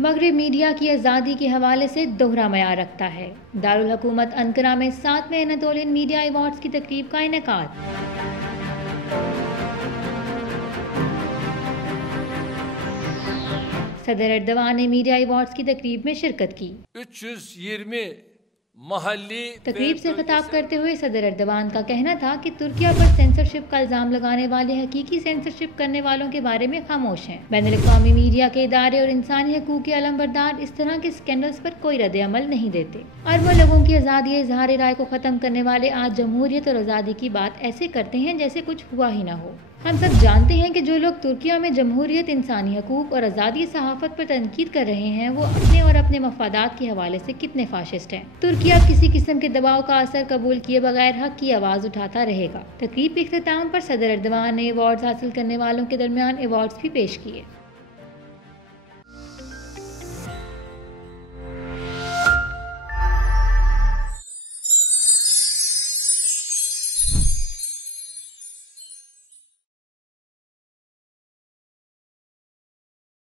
मगरिब मीडिया की आज़ादी के हवाले से दोहरा मयार रखता है। दारुल हुकूमत अंकारा में 7वें एनातोलियन मीडिया अवार्ड्स की तकरीब का इनेकाद। सदर एर्दवान ने मीडिया अवार्ड्स की तकरीब में शिरकत की। 320 महल्ली तकरीब से खिताब करते हुए सदर एर्दवान का कहना था कि तुर्किया पर सेंसरशिप का इल्जाम लगाने वाले हकीकी सेंसरशिप करने वालों के बारे में खामोश हैं। बैनुल-अक़वामी मीडिया के इदारे और इंसानी हकूक़ के अलमबरदार इस तरह के स्कैंडल्स पर कोई रद्द अमल नहीं देते। अरबों लोगों की आज़ादी इज़हार राय को ख़त्म करने वाले आज जमहूरियत और आज़ादी की बात ऐसे करते हैं जैसे कुछ हुआ ही न हो। हम सब जानते हैं कि जो लोग तुर्किया में जमहूरियत, इंसानी हकूक़ और आज़ादी सहाफ़त पर तनकीद कर रहे हैं वो अपने और अपने मफादात के हवाले से कितने फाशिस्ट हैं। तुर्किया किसी किस्म के दबाव का असर कबूल किए बगैर हक की आवाज़ उठाता रहेगा। तकरीब के इख्तिताम पर सदर एर्दवान ने अवार्ड्स हासिल करने वालों के दरमियान अवार्ड्स भी पेश किए।